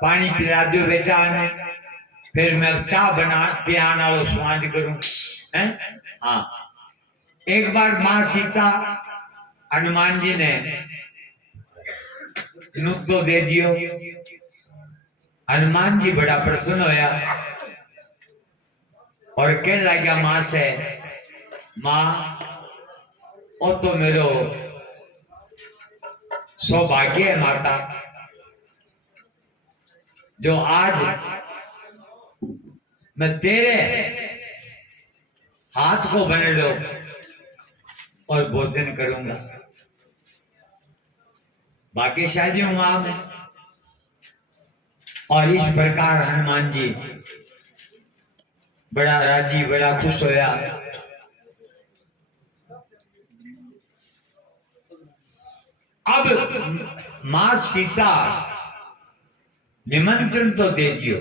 पानी पिला दो बेटा ने, फिर मैं चाय बना पियाना वालों समाज करूं हैं। हाँ, एक बार माँ सीता हनुमान जी ने नुक्तो दे दियो। हनुमान जी बड़ा प्रसन्न होया और कहने लगा माँ से, माँ वो तो मेरो सौभाग्य है माता, जो आज मैं तेरे हाथ को बने लो और भोजन करूंगा। भाग्यशाली हूं आप। और इस प्रकार हनुमान जी बड़ा राजी, बड़ा खुश होया। अब मां सीता निमंत्रण तो दे दियो,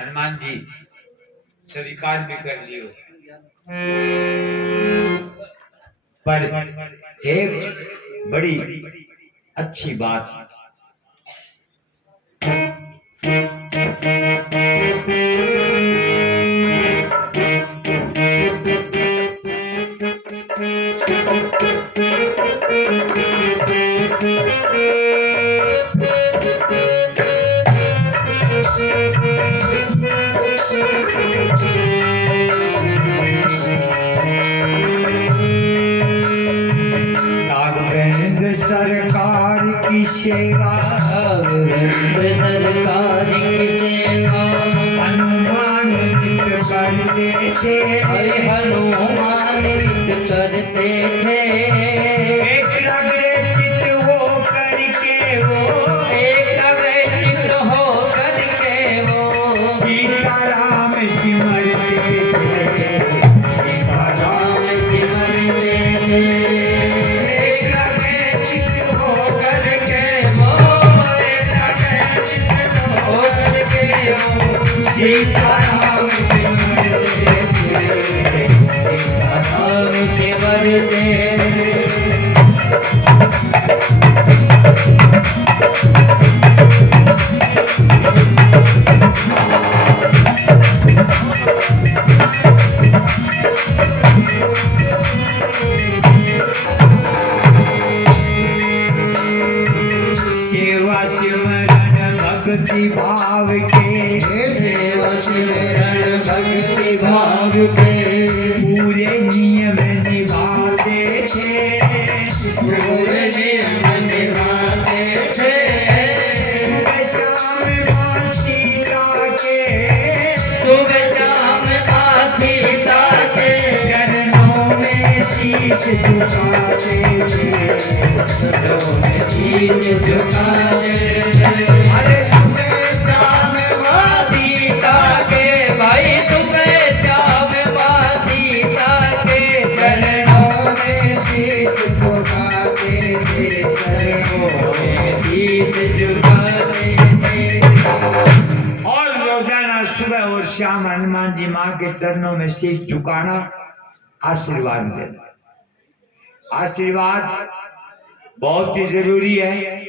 हनुमान जी स्वीकार भी कर लियो, पर एक बड़ी अच्छी बात, सरकार की सेवा, सरकार की सेवा हनुमान नित करते थे, हनुमान नित करते थे। एकाग्र चित्त हो करके वो, एकाग्र चित्त हो करके वो सीताराम सिमरते थे, सीताराम सिमरते थे। सीताराम सिमरते सेवा सिमरन भक्ति भाव के, सेवा सिमरन भक्ति भाव के पूरे नियम निभाते थे, पूरे नियम निभाते थे। सुबह शाम मां सीता के, सुबह शाम मां सीता के चरणों में शीश झुकाते थे, चरणों में शीश झुकाते थे। अरे सुबह शाम मां सीता के, भाई सुबह शाम मां सीता के चरणों में शीश झुकाते थे, चरणों में शीश झुकाते थे। और रोजाना सुबह और शाम हनुमान जी माँ के चरणों में शीश झुकाना, आशीर्वाद देना। आशीर्वाद बहुत ही जरूरी है,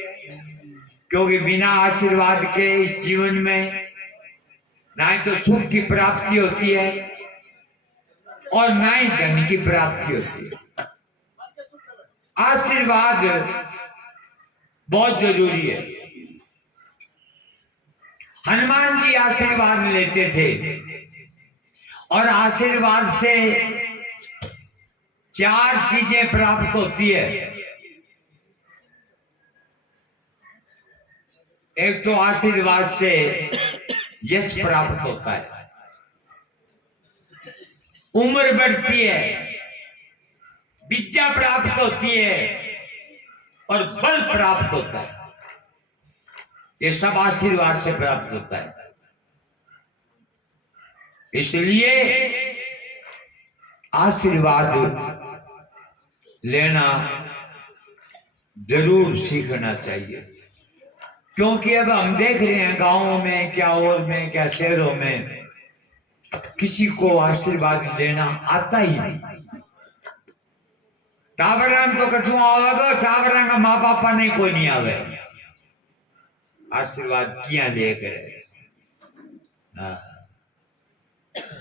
क्योंकि बिना आशीर्वाद के इस जीवन में ना ही तो सुख की प्राप्ति होती है और ना ही धन की प्राप्ति होती है। आशीर्वाद बहुत जरूरी है। हनुमान जी आशीर्वाद लेते थे और आशीर्वाद से 4 चीजें प्राप्त होती है। एक तो आशीर्वाद से यश प्राप्त होता है, उम्र बढ़ती है, विद्या प्राप्त होती है और बल प्राप्त होता है। ये सब आशीर्वाद से प्राप्त होता है। इसलिए आशीर्वाद लेना जरूर सीखना चाहिए, क्योंकि अब हम देख रहे हैं गांवों में क्या और में क्या शहरों में किसी को आशीर्वाद लेना आता ही नहीं। टावरान तो कठुआ होगा, टावरान का माँ बापा नहीं कोई नहीं आवे आशीर्वाद किया लेकर।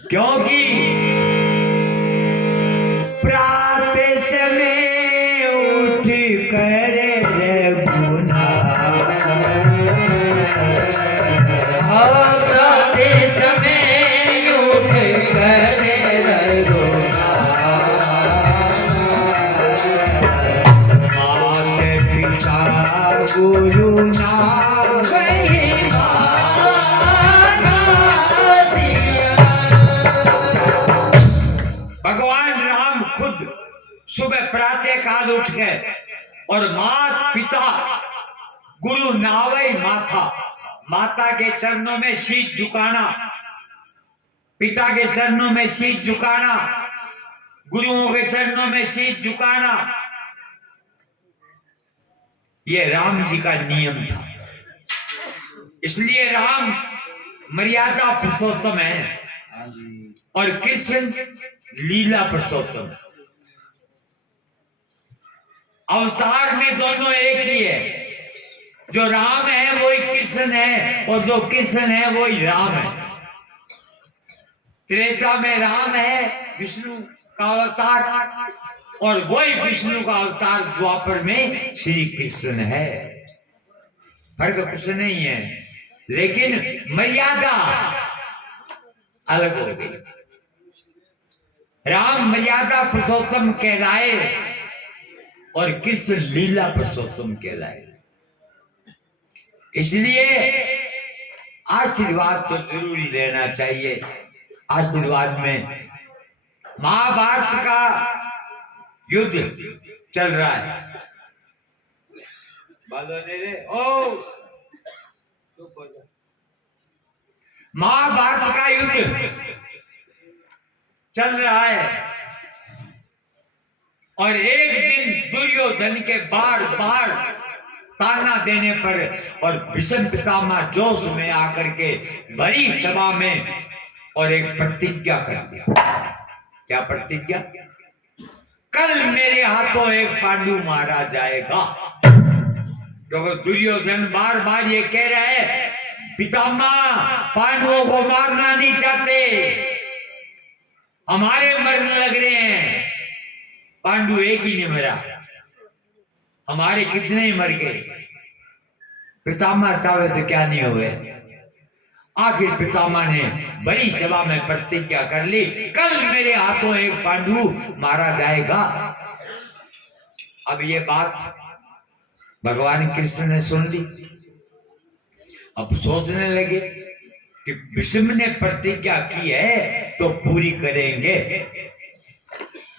क्योंकि प्रातः समय उठ कर प्रातः समय उठ कर माता पिता गुरु नाम भगवान राम खुद सुबह प्रातः काल उठ गए और माता पिता गुरु नावई माथा, माता के चरणों में शीश झुकाना, पिता के चरणों में शीश झुकाना, गुरुओं के चरणों में शीश झुकाना, ये राम जी का नियम था। इसलिए राम मर्यादा पुरुषोत्तम है और कृष्ण लीला पुरुषोत्तम। अवतार में दोनों एक ही है, जो राम है वही कृष्ण है और जो कृष्ण है वही राम है। त्रेता में राम है विष्णु का अवतार और वही विष्णु का अवतार द्वापर में श्री कृष्ण है। फर्क कुछ नहीं है, लेकिन मर्यादा अलग हो गई। राम मर्यादा पुरुषोत्तम कहलाए और कृष्ण लीला पुरुषोत्तम कहलाए। इसलिए आशीर्वाद तो जरूर लेना चाहिए। आशीर्वाद में महाभारत का युद्ध चल रहा है। महाभारत का युद्ध चल रहा है और एक दिन दुर्योधन के बार बार ताना देने पर और भीष्म पितामह जोश में आकर के बड़ी सभा में और एक प्रतिज्ञा कर दिया। क्या प्रतिज्ञा? कल मेरे हाथों एक पांडु मारा जाएगा। क्योंकि दुर्योधन बार बार ये कह रहा है पितामह पांडवों को मारना नहीं चाहते, हमारे मरने लग रहे हैं। पांडु एक ही नहीं मरा, हमारे कितने ही मर गए। पितामह चाहे तो क्या नहीं हुए। आखिर पितामह ने बड़ी सभा में प्रतिज्ञा कर ली, कल मेरे हाथों एक पांडु मारा जाएगा। अब ये बात भगवान कृष्ण ने सुन ली। अब सोचने लगे कि भीष्म ने प्रतिज्ञा की है तो पूरी करेंगे।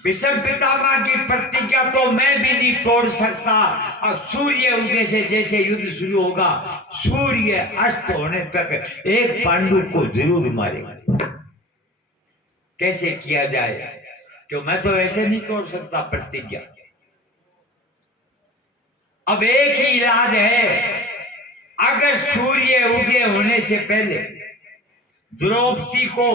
भीष्म पितामह की प्रतिज्ञा तो मैं भी नहीं तोड़ सकता। और सूर्य उदय से जैसे युद्ध शुरू होगा, सूर्य अस्त होने तक एक पांडु को जरूर मारेगा। कैसे किया जाए? क्यों मैं तो ऐसे नहीं तोड़ सकता प्रतिज्ञा। अब एक ही इलाज है, अगर सूर्य उदय होने से पहले द्रौपदी को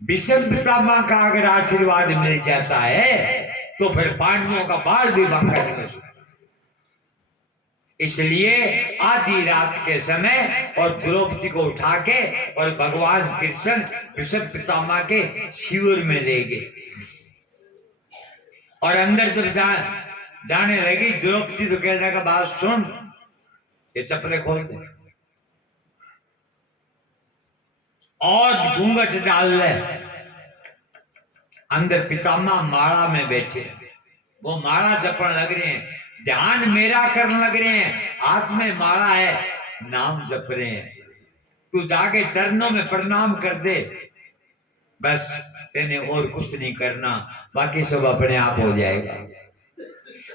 भीष्म पितामह का अगर आशीर्वाद मिल जाता है तो फिर पांडवों का बाल विवाह करने से। इसलिए आधी रात के समय और द्रौपदी को उठा के और भगवान कृष्ण भीष्म पितामह के शिविर में ले गए और अंदर जब जाने लगी द्रौपदी तो कहने का बात सुन, ये चप्पलें खोल दे। और घूंघट डाल ले। अंदर पितामह माला में बैठे हैं, वो माला जपन लग रहे हैं, ध्यान मेरा करने लग रहे हैं, हाथ में माला है, नाम जप रहे हैं। तू जाके चरणों में प्रणाम कर दे, बस तेने और कुछ नहीं करना, बाकी सब अपने आप हो जाएगा।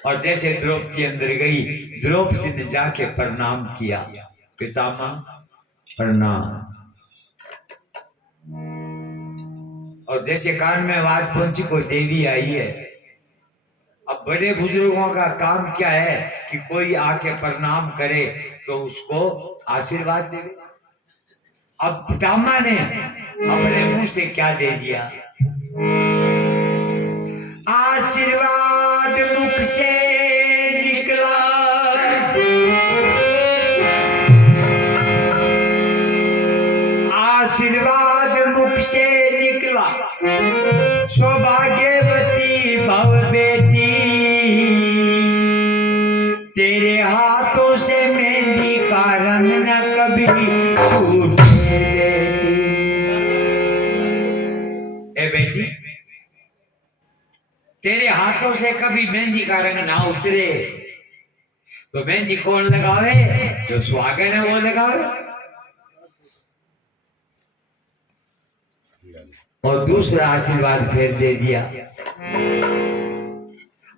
और जैसे द्रौपदी अंदर गई, द्रौपदी ने जाके प्रणाम किया, पितामह प्रणाम। और जैसे कान में आवाज पहुंची, कोई देवी आई है। अब बड़े बुजुर्गों का काम क्या है कि कोई आके प्रणाम करे तो उसको आशीर्वाद दे। अब पितामह ने अपने मुंह से क्या दे दिया, आशीर्वाद मुख से निकला, आशीर्वाद मुख से निकला, सौभाग्यवती भव बेटी, तेरे हाथों से मेहंदी का रंग न कभी छूटे बेटी। ए बेटी, तेरे हाथों से कभी मेहंदी का रंग ना उतरे। तो मेहंदी कौन लगावे? जो सुहागन है वो लगावे। और दूसरा आशीर्वाद फिर दे दिया,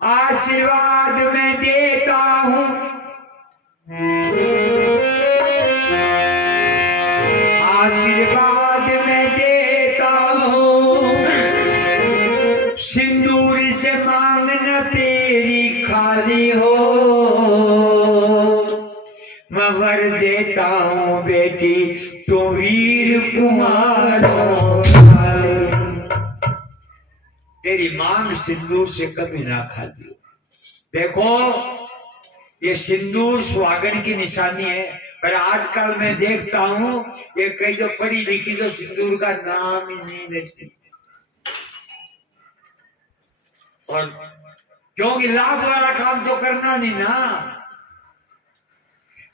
आशीर्वाद मैं देता हूं, आशीर्वाद मैं देता हूं, सिंदूर से मांगना तेरी खाली हो, मैं वर देता हूं बेटी तो वीर कुमार हो। तेरी मांग सिंदूर से कभी ना खाली हो। देखो, ये सिंदूर सुहागन की निशानी है, पर आजकल मैं देखता हूं ये कई जो पढ़ी लिखी तो सिंदूर का नाम ही नहीं लेती। और क्योंकि लाभ वाला काम तो करना नहीं ना।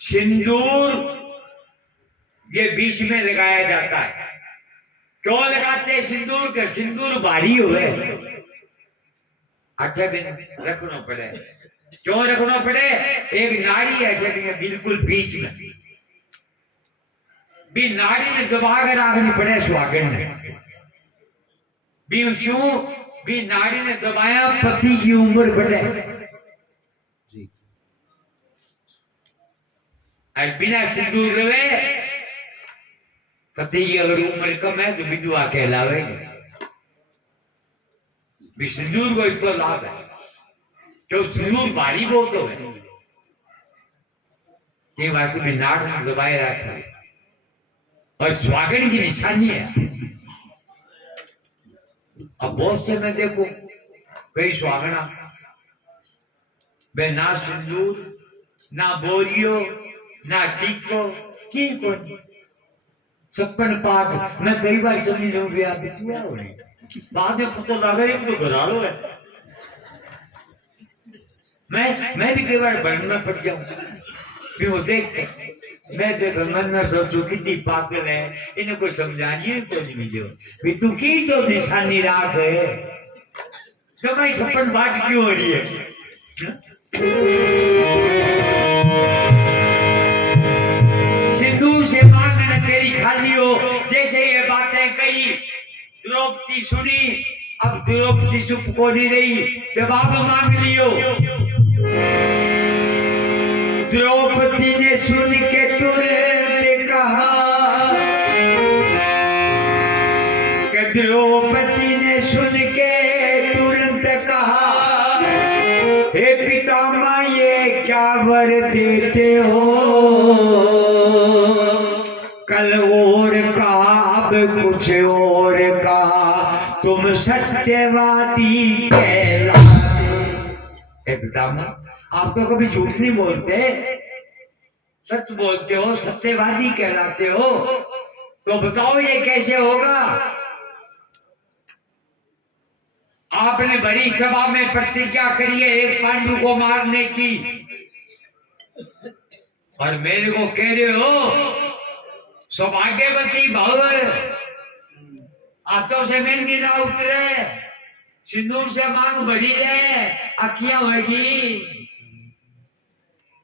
सिंदूर ये बीच में लगाया जाता है। क्यों लगाते हैं सिंदूर? के सिंदूर भारी हुए, अच्छा दिन रखना पड़े। क्यों रखना पड़े? एक नाड़ी है बिल्कुल बीच में, भी नाड़ी ने दबा कर रखनी पड़े सुहागन ने, भी नाड़ी ने दबाया पति की उम्र बढ़े। बिना सिंदूर रहे पति की अगर उम्र कम है तो विधवा कहलावेगी। भी सिंदूर को इतना लाभ है क्यों? सिंदूर भारी बहुत हो है, ये वासी में नाट दबाए रखा है और स्वागन की निशानी है। अब बहुत से मैं देखो कई स्वागना बे ना सिंदूर ना बोरियो ना टीको की कौन छप्पन पाठ। मैं कई बार समझ रहा हूँ भी आप बितुआ हो नहीं, बाद में पता लगा एक तो घरालो है। मैं भी कई बार भ्रम में पड़ जाऊं, फिर वो देख मैं जब मन में सोचू कितनी पागल है, इन्हें कोई समझानी को नहीं मिले भी तू की तो निशानी राख है, समय छप्पन पाठ क्यों हो रही है? सिंदूर से मांगना तेरी खाली हो। जैसे ये बातें कही द्रौपदी सुनी, अब द्रौपदी चुप को नहीं रही, जवाब मांग लियो। द्रौपदी ने सुन के तुरंत कहा, कि द्रौपदी ने सुन के तुरंत कहा, हे पितामह ये क्या वर देते हो? कल और कहा अब कुछ और कहा, तुम सत्यवादी कहलाते। पितामह आप तो कभी झूठ नहीं बोलते, सच बोलते हो, सत्यवादी कहलाते हो, तो बताओ ये कैसे होगा? आपने बड़ी सभा में प्रतिज्ञा करी है एक पांडु को मारने की, और मेरे को कह रहे हो सौभाग्यवती भव हाथों से मेहंदी ना उतरे, सिंदूर से मांग भरी है, अखियां होगी।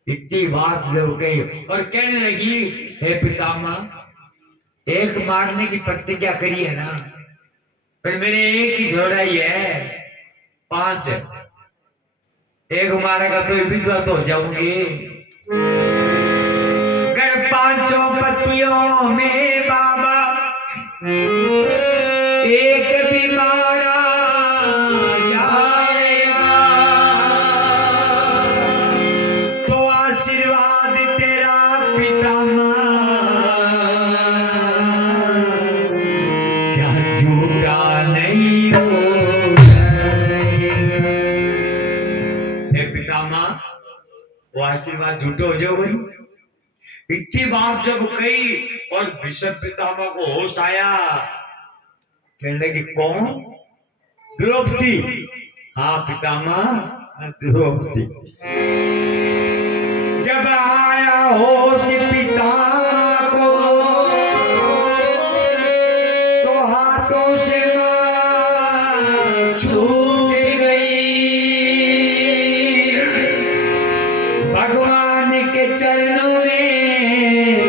इसी बात जब कही और कहने लगी, हे पितामह, एक मारने की प्रतिज्ञा करी है ना, पर मेरे एक ही घोड़ा ही है, 5, एक मारेगा तो विधवा तो हो जाऊंगी। अगर 5 पतियों में बाबा एक भी मारा जाएगा, तो आशीर्वाद तेरा पितामह क्या झूठा नहीं होगा। हे पितामह, वो आशीर्वाद झूठो हो जाओगे। इतनी बात जब कही और भीष्म पितामह को होश आया, कहने लगी कौन? द्रौपदी। हाँ पितामह, द्रौपदी। जब आया होश पितामह को, तो हाथों से मां छूट गई, भगवान के चरणों में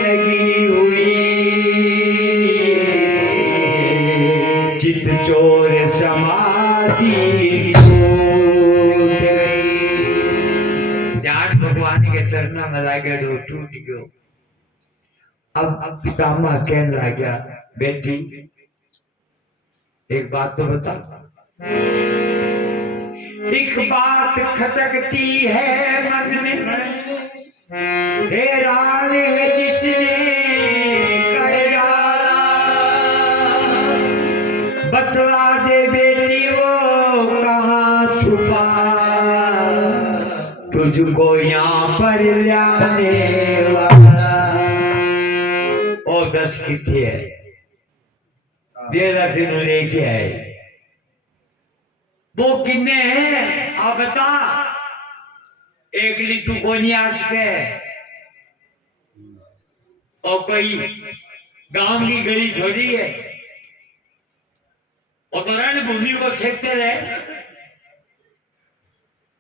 लगी हुई, चित चोर समाधि टूट गई। ध्यान भगवान के चरणों में लगे, डो टूट गयो। अब पितामह कहने लगा, बेटी एक बात तो बता, एक बात खटकती है मन में, हैरान है जिसने कर डाला, बतला दे बेटी वो कहाँ छुपा, तुझको यहाँ पर लाने वाला। ओ 10 किथे है, बेला तेन लेके आए, वो किन्ने है आप बता। एक ली तू को नहीं आ सके, और कोई गांव की गली थोड़ी है, और तो रणभूमि को क्षेत्र है।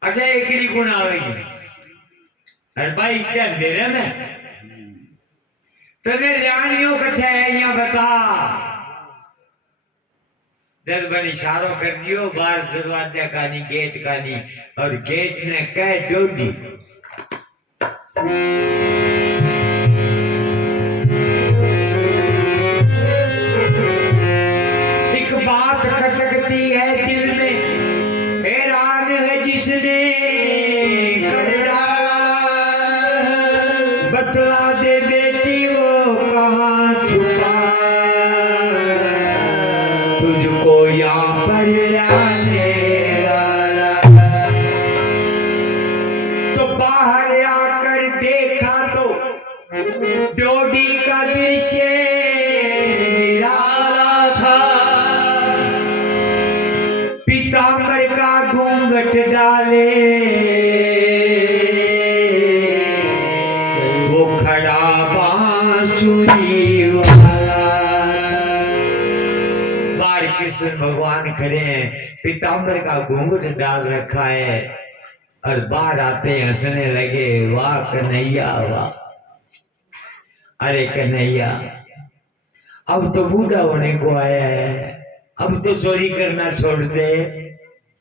अच्छा एक ली कौन आवेगी? अरे भाई क्या अंधेरे में तुम्हें रानियों कट्ठे है यहाँ बता। जब बन इशारों कर दियो, बाहर दरवाजा का नहीं, गेट का नहीं, और गेट ने कह डोडी। एक बात खटकती है दिल में, हैरान है जिसने कर डाला, बतला दे बेटी वो कहाँ छुपा, तुझको यहाँ पर लाने वाला। तो बाहर आकर देखा तो डोडी का दृश्य निराला था, पीताम्बर का घूंघट डाले वो खड़ा बांसुरी वाला। बार कृष्ण भगवान खड़े हैं, पीताम्बर का घूंघट डाल रखा है, और बाहर आते हंसने लगे, वाह कन्हैया वाह, अरे कन्हैया अब तो बूढ़ा होने को आया है, अब तो चोरी करना छोड़ दे,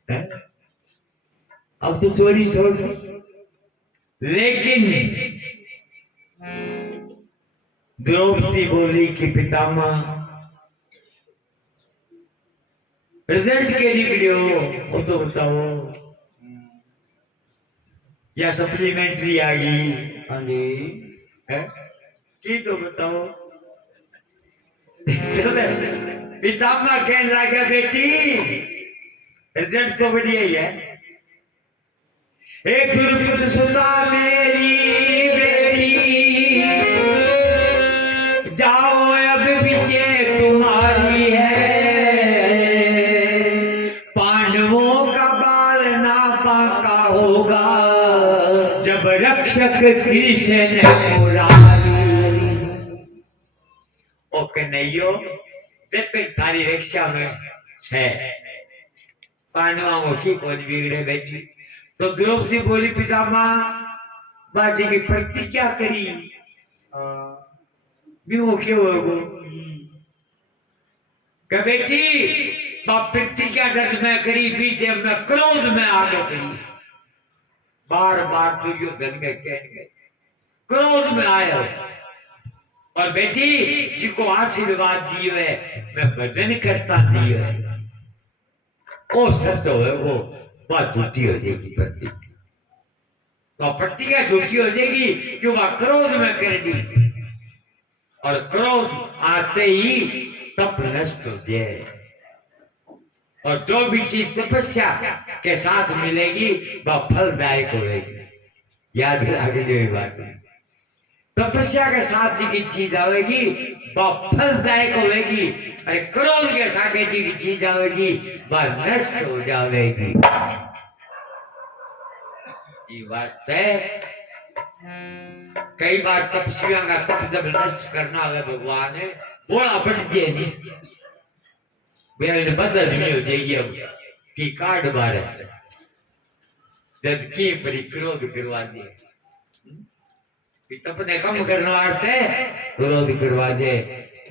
हैं? अब तो चोरी छोड़ दे। लेकिन द्रौपदी बोली कि पितामह रिजल्ट के निकले हो, वो तो बताओ, या सप्लीमेंट्री आ गई? हाँ जी, है की तो बताओ। पितामह कहने लगा, बेटी रिजल्ट तो बढ़िया ही है, एक द्रुपद सुता मेरी बेटी, जाओ अब विजय तुम्हारी है, पांडवों का बाल ना पाका होगा, जब रक्षक कृष्ण मुरारी। ओ कन्हैयो जब तक थारी रक्षा में है पांडवों की कौन बिगड़े बैठी। तो द्रौपदी बोली पितामह बाजी की प्रतिज्ञा करी भी वो क्यों होगो क्या बेटी बाप प्रतिज्ञा जब मैं करी भी जब मैं क्रोध में आगे करी बार बार दुर्योधन के कहने क्रोध में आया और बेटी जिसको आशीर्वाद दियो है मैं भजन करता दियो है वो सच है वो बात झूठी हो जाएगी प्रतिज्ञा तो प्रतिज्ञा झूठी हो जाएगी कि वह क्रोध में करेगी और क्रोध आते ही तप नष्ट हो जाए और जो भी चीज तपस्या के साथ मिलेगी वह फलदायक होगी। याद रखने बात है तपस्या के साथ जी की चीज आएगी वह फलदायक होगी और क्रोध के साथ जी की चीज आएगी वह नष्ट हो जाएगी। ये वास्ते कई बार तपस्वियों का तप जब नष्ट करना है भगवान ने बोला बढ़ जाए बदल नहीं हो जाएगी अब की कार्ड बार जज की परिक्रोध करवा दिए तप ने कम करने वास्ते क्रोध करवा दे।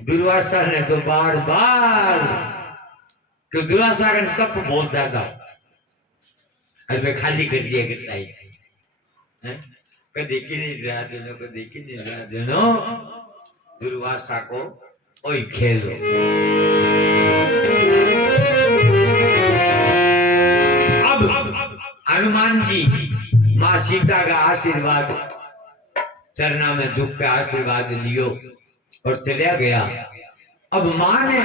दुर्वासा ने तो बार बार तो दुर्वासा का तप बहुत ज्यादा अरे खाली कर दिया करता है कभी की नहीं जा देनो कभी की नहीं जा देनो दुर्वासा को ओई खेलो। अब हनुमान जी माँ सीता का आशीर्वाद चरना में झुक के आशीर्वाद लियो और चलिया गया। अब माँ ने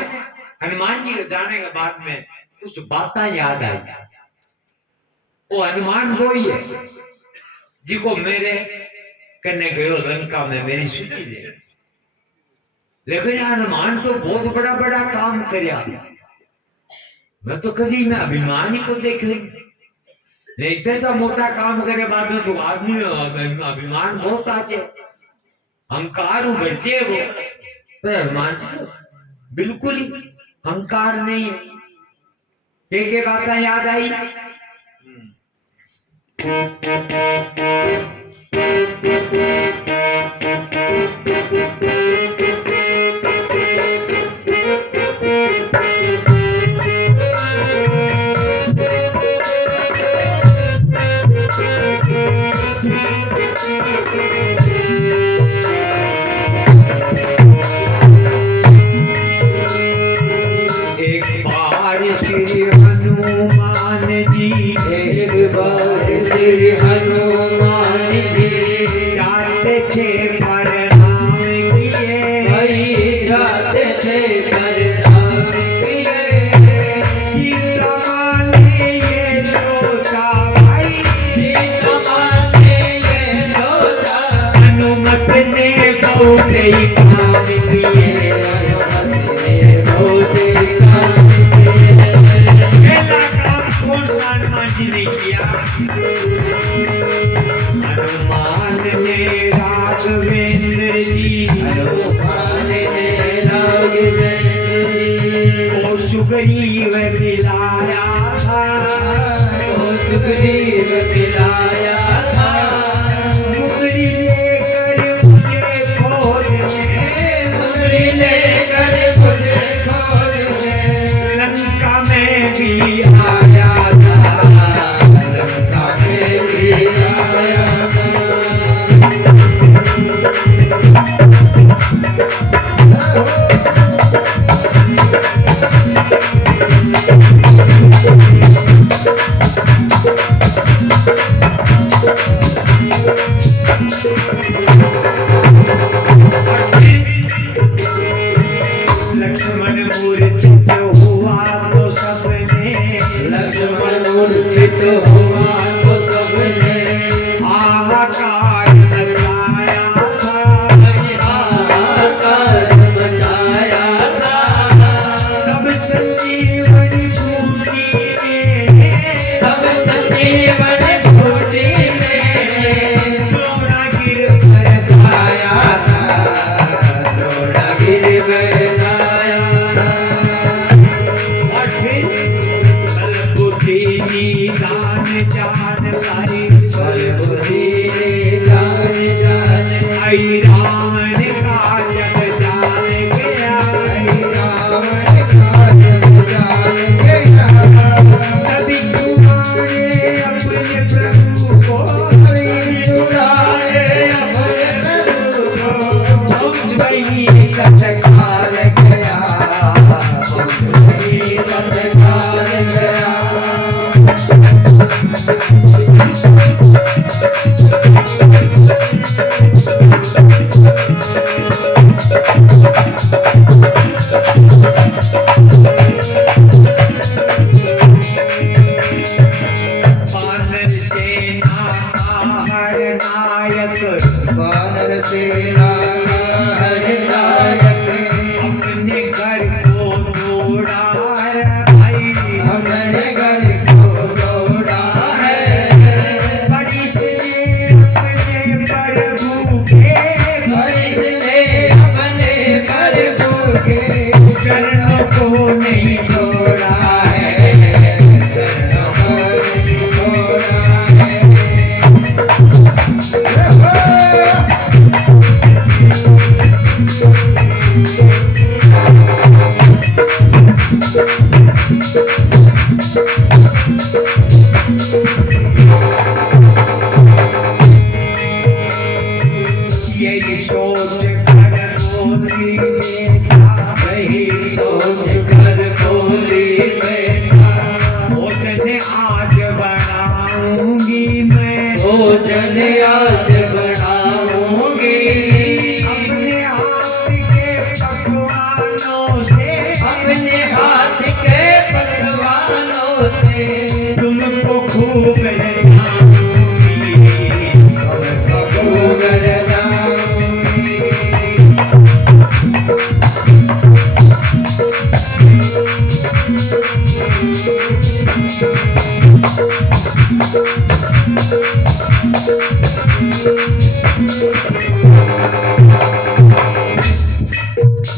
हनुमान जी के जाने के बाद में कुछ बातें याद आई। वो हनुमान वो ही है जिको मेरे करने गयो लंका में मेरी सुनी ले लेकिन हनुमान तो बहुत बड़ा बड़ा काम करया मैं तो कभी मैं अभिमान ही को देख नहीं ऐसा मोटा काम करे बाद में तो आदमी में अभिमान बहुत आचे अहंकार उभरते वो पर हनुमान बिल्कुल ही अहंकार नहीं है। एक बात याद आई श्री हनुमान जी जाते थे प्रणाम किए भाई जाते थे प्रणाम किए सीता माँ ने ये सोचा भाई सीता माँ ने ये सोचा हनुमत ने बहुत ही काम किए हनुमत ने बहुत ही काम किए। पहला काम कौन सा हनुमान जी ने किया हनुमान ने राघवेंद्र जी हनुमान ने राघवेंद्र जी को सुग्रीव मिलाया था को सुग्रीव मिलाया था मुरली लेकर मुझे खोजने मुरली लेकर मुझे खोजने लंका में भी आया था लंका में भी आया था। लक्ष्मण मूर्छित हुआ तो सबने लक्ष्मण मूर्छित हुआ तो सबने हाहाकार मचाया था हाहाकार मचाया लटकाल गया, कोठरी लटकाल गया। वानर सेना हर नायक, वानर सेना का हर नायक, अपने घर को तोड़ा है भाई, अपने घर को तोड़ा है। परिस ने अपने प्रभु के, परिस ने अपने प्रभु के चरणों को नहीं तोड़ा है, चरणों को नहीं तोड़ा है। यही सोच कर बोली बेटा, वही सोच कर बोली बेटा, भोजन आज बनाऊंगी मैं, भोजन आज बनाऊंगी। अपने हाथ के पकवानों से, अपने हाथ के पकवानों से तुमको खूब रजाऊंगी, तुमको खूब रजाऊंगी।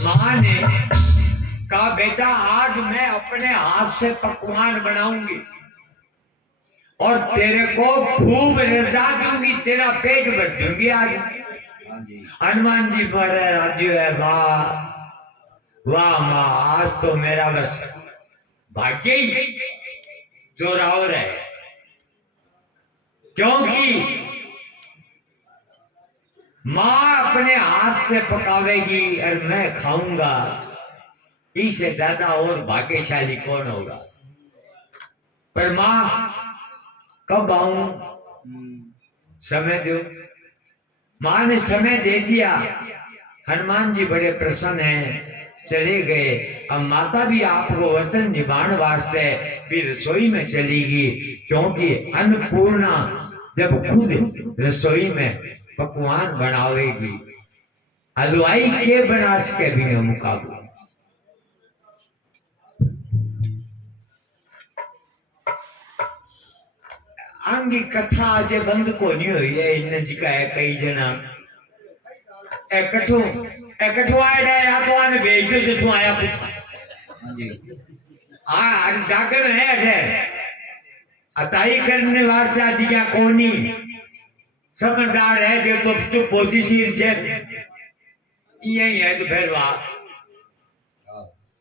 माँ ने कहा बेटा आज मैं अपने हाथ से पकवान बनाऊंगी और तेरे को खूब रजा दूंगी, तेरा पेट भर दूंगी आज। हनुमान जी बड़े राजू है, वाह वाह माँ, आज तो मेरा बस भाग्य ही जोरावर है, क्योंकि माँ अपने हाथ से पकावेगी और मैं खाऊंगा, इससे ज्यादा और भाग्यशाली कौन होगा। पर माँ कब आऊं, समय दो। माँ ने समय दे दिया, हनुमान जी बड़े प्रसन्न हैं, चले गए। अब माता भी आपको वचन निभाने वास्ते भी रसोई में चलेगी, क्योंकि अन्नपूर्णा जब खुद रसोई में पकवान बनावेगी, हलवाई के बना सके बिना मुकाबले। आंगी कथा आज बंद को नहीं हुई है, इन जी का है कई जना एकठो आया या तो आने भेज दो जो आया पूछा। हाँ आज डाकर है अठे अताई करने वास्ते आज क्या कोनी समझदार है जो तो चुप पहुंची सी यही है तो फिर वाह।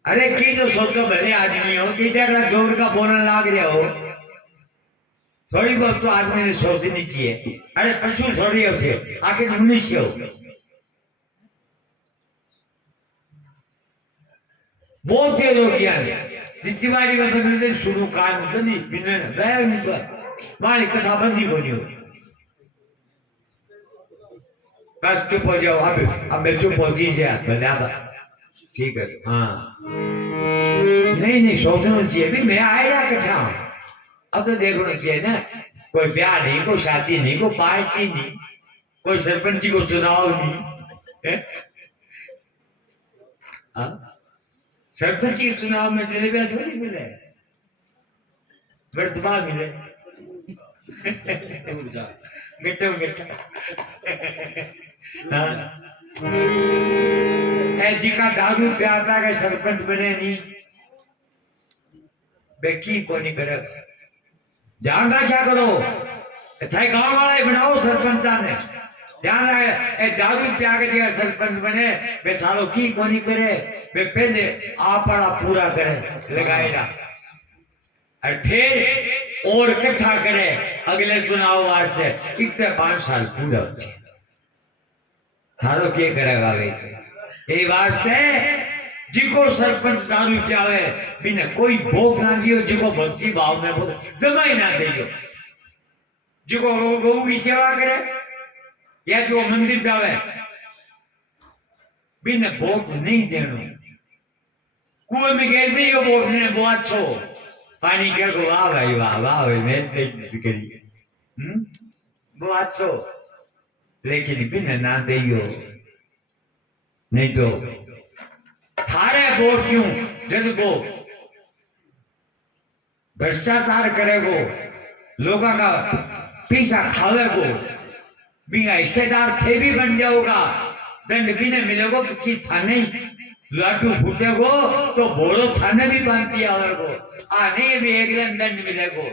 अरे की जो सोचो भले आदमी हो कि जोर का बोलने लाग रहे हो, थोड़ी बहुत तो आदमी ने सोचनी चाहिए। अरे पशु थोड़ी हो आखिर मनुष्य हो। बहुत लोग जिस बारी में बदलते शुरू कान जल्दी मारी कथा बंदी को नहीं हो। बस चुप हो जाओ, अब मैं चुप हो जी से ठीक है। हाँ नहीं सोचना चाहिए भी मैं आया कथा, अब तो देखना चाहिए ना, कोई ब्याह नहीं, कोई शादी नहीं, कोई पार्टी नहीं, कोई सरपंची को चुनाव नहीं। सरपंची के चुनाव में जलेबिया थोड़ी मिले, वर्तमान मिले गिट्टो गिट्टा। जी का दारू प्याता का सरपंच बने नहीं, बेकी को नहीं करे। ध्यान रखा करो, थे गांव वाले बनाओ सरपंचा ने, ध्यान रहे दारू प्या के जगह सरपंच बने वे सालों की को नहीं करे, वे पहले आपड़ा पूरा करे लगाएगा और फिर और इकट्ठा करे अगले चुनाव वास्ते। इतने 5 साल पूरा होते थारो क्या करेगा वैसे ए वास्ते जिको सरपंच दारू पियावे बिने कोई भोग ना दियो, जिको भक्ति भाव में बोल जमा ही ना दियो, जिको गऊ की सेवा करे या जो मंदिर जावे बिने भोग नहीं देनो। कुएं में गिर दियो भोग ने बहुत छो पानी के को वाह भाई वाह वाह भाई मैं तेज करी बहुत छो, लेकिन बिने ना दियो नहीं तो थारे वोट क्यों जब वो भ्रष्टाचार करेगो, लोगों का पैसा खावेगो, बिना हिस्सेदार थे भी बन जाओगा, दंड भी नहीं मिलेगो तो कि थाने लाटू फूटेगो तो बोलो थाने भी बांधती आवेगो, नहीं भी एक दिन दंड मिलेगो,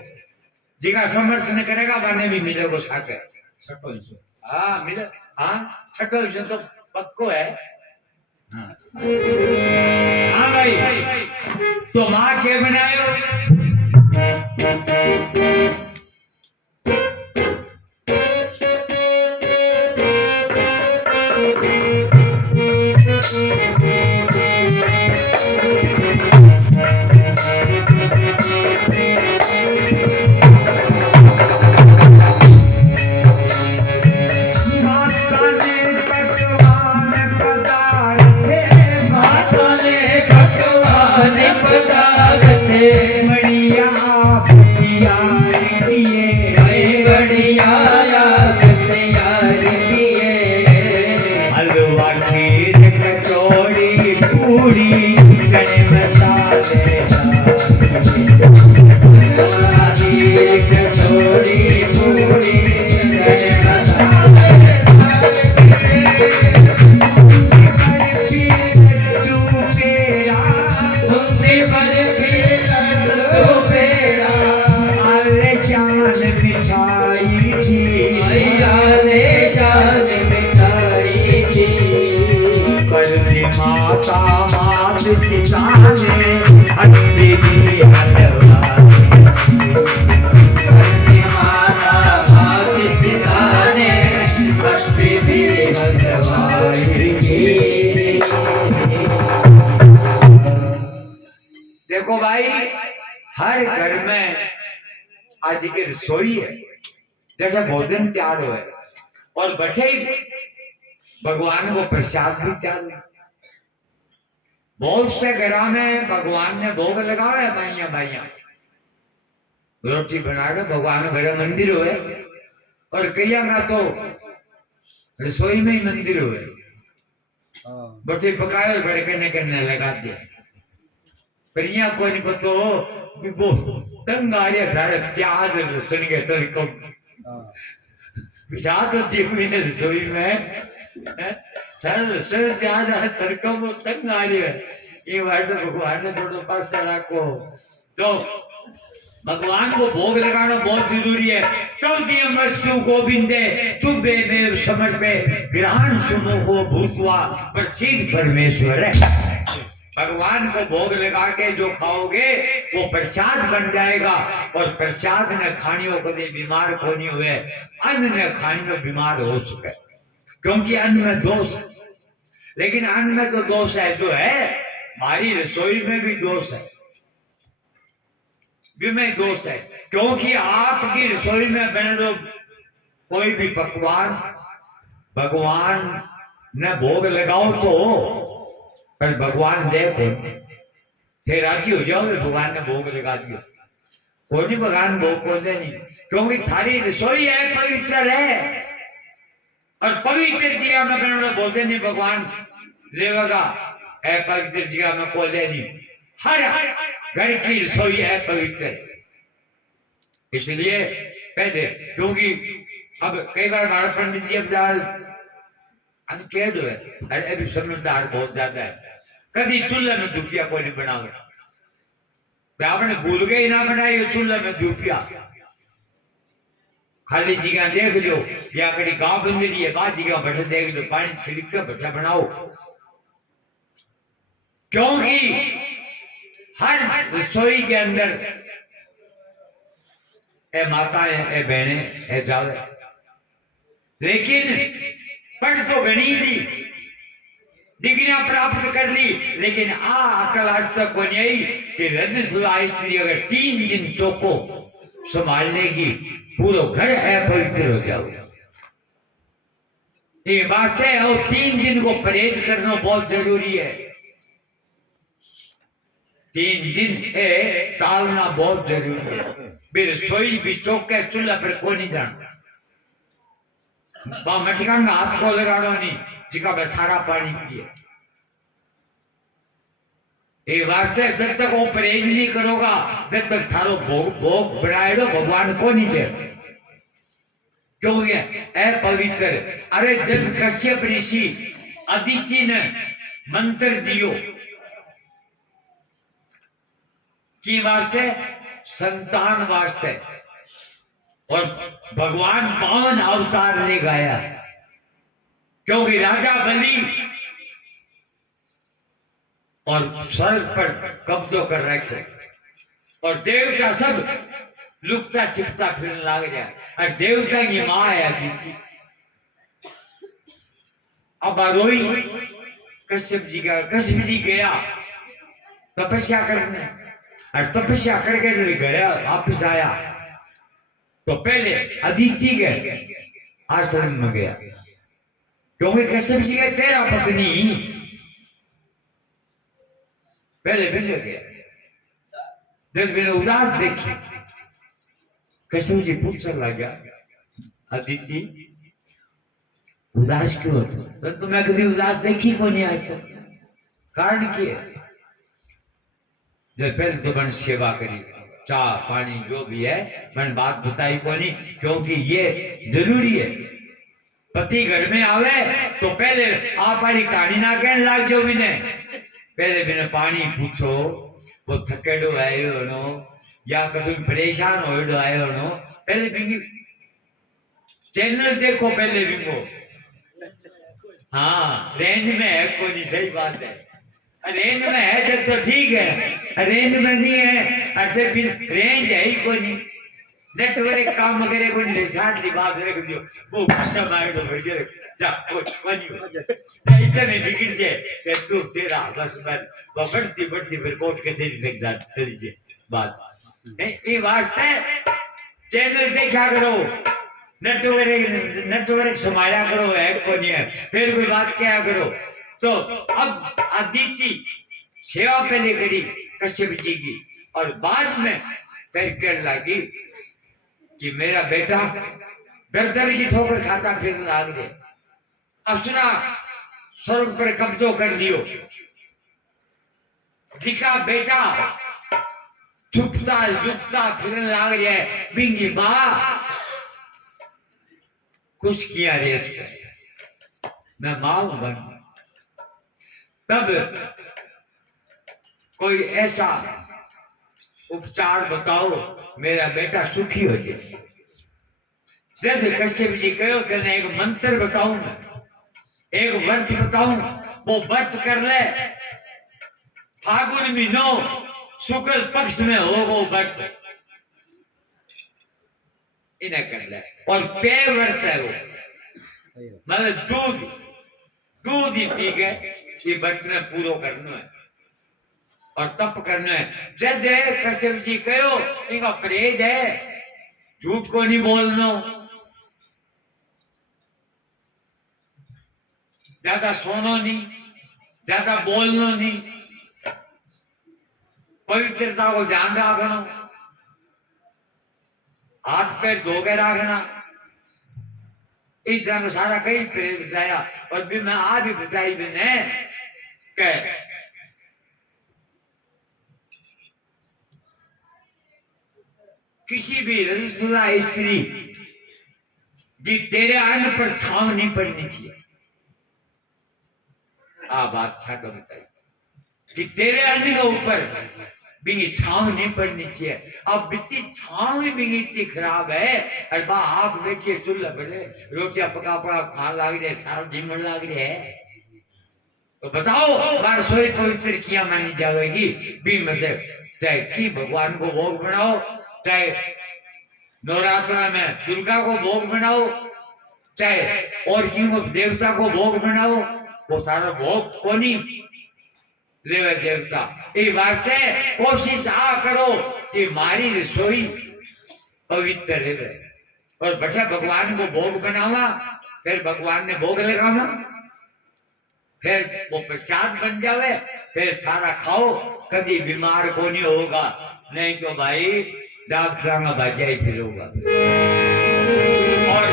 जिका समर्थन करेगा बने भी मिलेगो साके छठो हिस्सो। हाँ मिले, हाँ छठो हिस्सो तो पक्को है। हाँ भाई तो माँ के बनायो माता मात सीता ने हस्ती दी हलवा, माता मात सीता ने हस्ती दी हलवाई। देखो भाई हर घर में आज की रसोई है, जैसे भोजन तैयार हो और बैठे भगवान को प्रसाद भी तैयार है। बहुत से घरों में भगवान ने भोग लगाया है, भाइया भाइया रोटी बना के भगवान घर मंदिर हुए और कई का तो रसोई में ही मंदिर हुए, बच्चे पकाए बड़े करने करने लगा दिया, पर यहाँ कोई नहीं पता वो तंग आ रहा था प्याज लहसुन के तड़को बिठा तो जीवनी ने रसोई में लहसुन प्याज तड़को वो तंग आ रही है, ये बात तो भगवान ने थोड़ा पास रखो, तो भगवान को भोग लगाना बहुत जरूरी है। तो दिए वस्तु गोविंदे तुबे में समर्पे ग्रहण सुमुखो भूतवा प्रसिद्ध परमेश्वर है। भगवान को भोग लगा के जो खाओगे वो प्रसाद बन जाएगा, और प्रसाद ने खानियों को बीमार को नहीं हुए, अन्न ने खानियों बीमार हो सके, क्योंकि अन्न में दोष है। लेकिन अन्न में तो दोष है जो है, हमारी रसोई में भी दोष है, में दोष है, क्योंकि आपकी रसोई में बने लो कोई भी पकवान भगवान ने भोग लगाओ तो, पर भगवान देखो थे राजी हो जाओ, भगवान ने भोग लगा दिया, कोई नहीं भगवान भोग को दे नहीं, क्योंकि थारी रसोई है पवित्र है, और पवित्र जगह में बने लो बोलते नहीं भगवान लेगा है, पवित्र जगह में को ले नहीं, हर घर की रसोई है पवित्र, इसलिए पहले, क्योंकि अब कई बार हमारे पंडित जी अब अनकेड है, अरे अभी समझदार बहुत ज्यादा है, कभी चूल्हे में धूपिया कोई नहीं बनावे, आपने भूल गए ना बनाई चूल्हे में धूपिया, खाली जगह देख लो या कभी गांव बन रही है बात जगह भट्टा देख लो, पानी छिड़क कर भट्टा बनाओ, क्योंकि हर रसोई के अंदर ए माता है, ए बहने, ए जावे, लेकिन पट तो गणी थी डिग्रियां प्राप्त कर ली, लेकिन अकल आज तक को नहीं आई कि रजस्वला स्त्री अगर 3 दिन चौको संभाल लेगी, पूरा घर अपवित्र हो जाओ। ये बात है, और 3 दिन को परहेज करना बहुत जरूरी है। 3 दिन टालना बहुत जरूरी है। फिर रसोई भी चौके चूल्हा पर को नहीं जाना, वहां मटका में हाथ को लगाना नहीं, जिका मैं सारा पानी पिए। ये वास्ते जब तक वो परहेज नहीं करोगा, जब तक थारो भोग बनाएगा भगवान को नहीं दे। क्यों ये अपवित्र? अरे जब कश्यप ऋषि अदिति ने मंत्र दियो की वास्ते, संतान वास्ते, और भगवान 52 अवतार ले गया, क्योंकि राजा बलि और स्वर्ग पर कब्जो कर रखे, और देवता सब लुकता छिपता फिरने लग गया। और देवता की माँ है अदिति। अब रोई कश्यप जी गया तपस्या करने, और तपस्या करके जब गया वापिस आया तो पहले अदिति के आश्रम में गया, क्योंकि कश्यप जी का 13 पत्नी, पहले बिंद गया। जब मैंने उदास देखी, कश्यप जी पूछने लगा, अदिति उदास क्यों होते? तो मैं कभी उदास देखी को नहीं आज तक, कारण क्या है? जब पहले तो मैंने सेवा करी, चाय पानी जो भी है मैंने बात बताई को नहीं, क्योंकि ये जरूरी है। पति घर में आवे तो पहले आप वाली कहानी ना कहने लग जाओ। पहले मैंने पानी पूछो, वो थकेड़ो आयो नो या कभी परेशान हो आयो नो, पहले भी चैनल देखो, पहले भी वो हाँ रेंज में है कोई नहीं, सही बात है। रेंज में है जब तो ठीक है, रेंज में नहीं है ऐसे भी रेंज है ही कोई नहीं, नेटवर्क काम वगैरह कोई नहीं, साथ ली बात रख दियो वो गुस्सा मारो फिर के जा कोई नहीं इतने बिगड़ जाए कि तू तेरा बस मैं बढ़ती बढ़ती फिर कोर्ट कचहरी तक जा चली जाए बात। ये बात है, चैनल देखा करो, नेटवर्क संभाला करो, है को नहीं है, फिर कोई बात क्या करो। तो अब अदिति सेवा पहले करी कश्यप जी की, और बाद में फिर कर लगी कि मेरा बेटा दर दर की ठोकर खाता फिर लाग दे, असुरा स्वर्ग पर कब्जो कर लियो, जिका बेटा छुपता लुकता फिर लाग जाए, बिंगी माँ कुछ किया रेस कर, मैं मां बन। तब कोई ऐसा उपचार बताओ मेरा बेटा सुखी हो जाए। जैसे कश्यप जी कहो कि एक मंत्र बताऊं, मैं एक वर्ष बताऊं, वो व्रत कर ले, फागुन महीनो शुक्ल पक्ष में हो वो व्रत, इन्हें कर ले। और पेय व्रत है वो, मतलब दूध ही पी के ये व्रत ने पूरा करना है और तप करना है। जब कश्यप जी कहो इनका परहेज है, झूठ को नहीं बोलना, ज्यादा सोनो नहीं, ज्यादा बोलना नहीं, पवित्रता को ध्यान रखना, हाथ पैर धो के रखना, इस तरह में सारा कई प्रेम बताया। और भी मैं आज भी बताई मैंने किसी भी रजस्वला स्त्री की तेरे अन्न पर छांव नहीं पड़नी चाहिए। बात अच्छा कर बताई कि तेरे अन्न के ऊपर बिंगी छांव नहीं पड़नी चाहिए। अब बिस्ती छांव ही बिंगी इतनी खराब है, और बा आप देखिए चूल्हा पहले रोटियां पका पका खाने लग जाए, सारा झिमड़ लग जाए, तो बताओ बार सोई पवित्र किया मानी जाएगी भी। मतलब चाहे कि भगवान को भोग बनाओ, चाहे नवरात्रा में दुर्गा को भोग बनाओ, चाहे और क्यों देवता को भोग बनाओ, वो सारा भोग कोनी लेवे देवता। ये वास्ते कोशिश आ करो कि मारी रसोई पवित्र रहे और बचा भगवान को भोग बनावा, फिर भगवान ने भोग लगावा, फिर वो प्रसाद बन जावे, फिर सारा खाओ, कभी बीमार को नहीं होगा। नहीं तो भाई डॉक्टर में बजा ही फिर होगा। और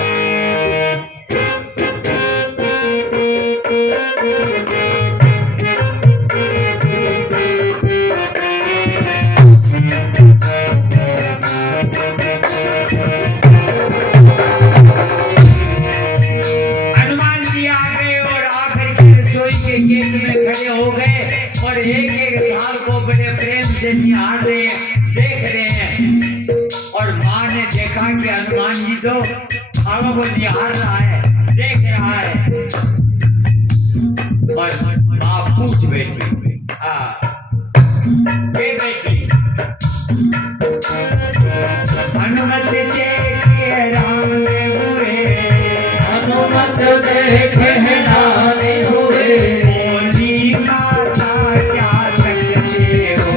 हनुमान जी आ गए और आकर के रसोई के गेट में खड़े हो गए और एक एक थाल को बड़े प्रेम से निहार रहे हैं, देख रहे हैं। और माँ ने देखा कि हनुमान जी तो थालों को निहार रहा है, देख रहा है। और माँ पूछ बैठी, के बैठी, हनुमत देखे रामे हुए, हनुमत देखे हैराने हुए, बोली माता क्या सकते हो,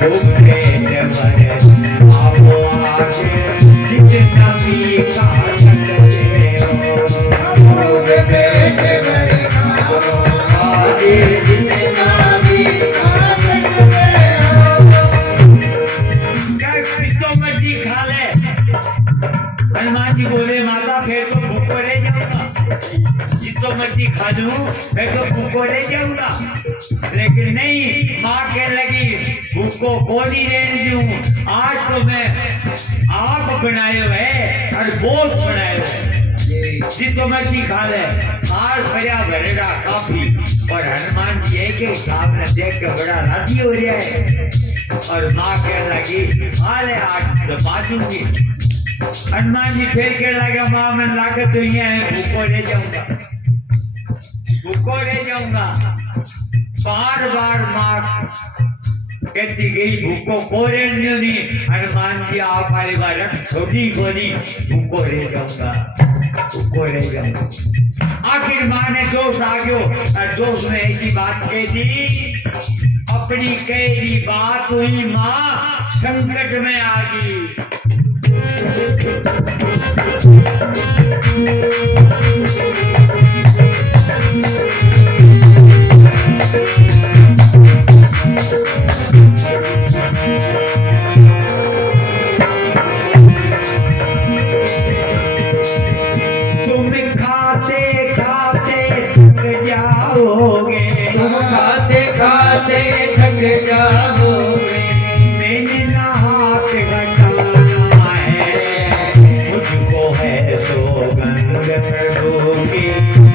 घूमते देवर आओ आगे, जितना भी खा सकते हो। भोग देखे वैरागो, आगे जितना भी खा सकते हो। जो मर्जी खा ले। हनुमान जी बोले माता फिर तो भूखो रह जाऊंगा, जितो मर्जी खा लूं फिर तो भूखो रह जाऊंगा। लेकिन नहीं, माँ कहने लगी भूखो को नहीं रहने दूं, आज तो मैं आप बनाए हुए और बोझ बनाए हुए, जितो मर्जी खा ले। आज भरिया भरेगा काफी। और हनुमान जी एक एक सामने देख के बड़ा राजी हो रहा है। और माँ कहने लगी हाले आज दबा दूंगी। हनुमान जी फिर कहने लगा माँ मैं लागत हुई है, भूखो रह जाऊंगा, भूखो रह जाऊंगा। बार बार माँ कहती गई भूखो को रहने नहीं। हनुमान जी आप वाली बार रख छोटी को नहीं, भूखो रह जाऊंगा, भूखो रह जाऊंगा। आखिर माँ ने जोश आ गयो और जोश में ऐसी बात कह दी, अपनी कही बात हुई माँ संकट में आ गई। तुम खाते खाते थक जाओगे, तुम खाते खाते थक जाओगे, मैंने ना हाथ घटाना है, मुझको है सौगंध प्रभु की,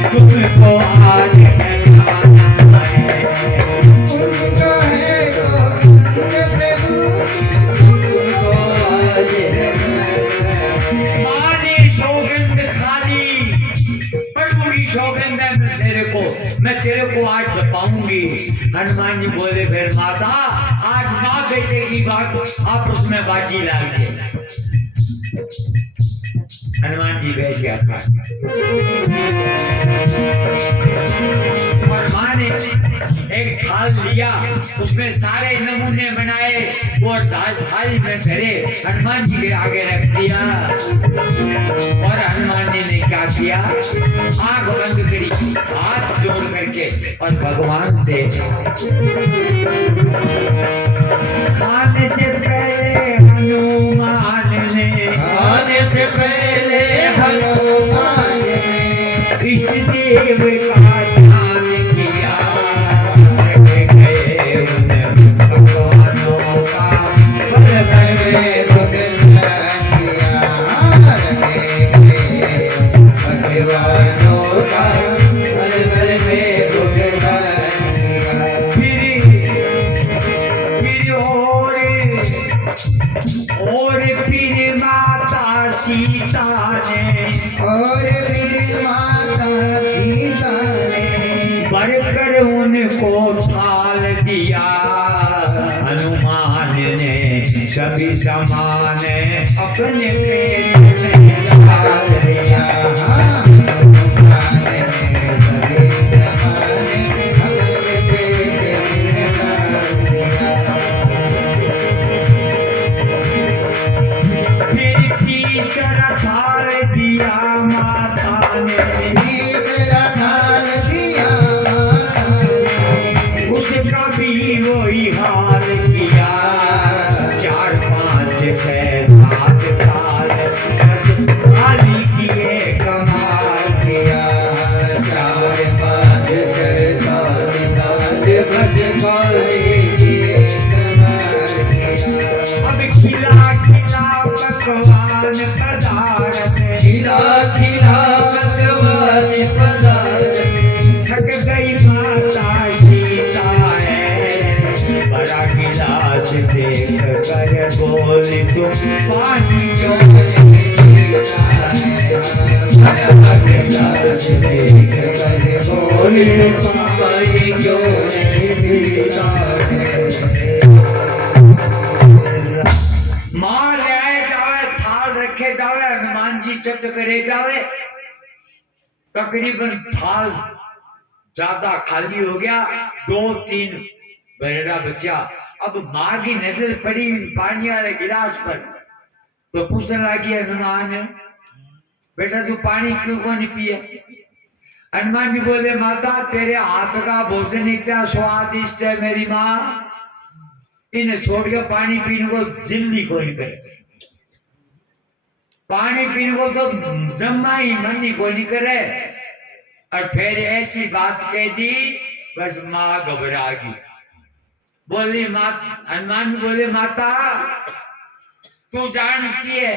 तुमको आज घटाना है। तुमको है सौगंध प्रभु की, तुमको आज माने सौगंध खाली, प्रभु की सौगंध है मैं तेरे को आज दबाऊंगी। हनुमान जी बोले फिर माता आज माँ बेटे की बात आपस में बाजी लाग गई। हनुमान जी बैठ गया था और माँ ने एक थाल लिया, उसमें सारे नमूने बनाए और थाली में धरे हनुमान जी के आगे रख दिया। और हनुमान जी ने क्या किया, आंख बंद करी, हाथ जोड़ करके और भगवान से खाने से पहले हनुमान ने, खाने से पहले हनुमान ने इष्ट देव का ध्यान किया, गए उन भगवानों का पल भर में भगवान किया, भगवानों का पल भर में भगवान किया। फिर और फिर माता सीता ने, और फिर माता सीता ने बढ़कर उनको थाल दिया। हनुमान ने सभी सामान अपने पेट में डाल दिया। हनुमान ने सभी उसका भी वही हाल किया 4 5 6 7 साल बस खाली किए कमाल किया 4 5 6 7 साल बस खाली किए कमाल किया अब खिला खिला पकवान पदार्थ खिला खिला पकवान पदार्थ थक गई माता सीता है बड़ा गिलास देख कर बोली तुम पानी क्यों नहीं पीता है बड़ा गिलास देख कर बोली पानी क्यों नहीं पीता है मार रहे जावे थाल रखे जावे हनुमान जी चुप करे जावे तकरीबन थाल ज्यादा खाली हो गया 2-3 बरेड़ा बचा अब माँ की नजर पड़ी पानी वाले गिलास पर तो पूछने लगी हनुमान बेटा तू पानी क्यों को नहीं पिए हनुमान जी बोले माता तेरे हाथ का भोजन इतना स्वादिष्ट है मेरी माँ इन्हें छोड़ के पानी पीने को दिल नहीं कोई नहीं करे पानी पीने को तो जम्मा ही मन ही कोई नहीं करे और फिर ऐसी बात कह दी बस माँ घबरा गई बोली माता हनुमान बोले माता तू जानती है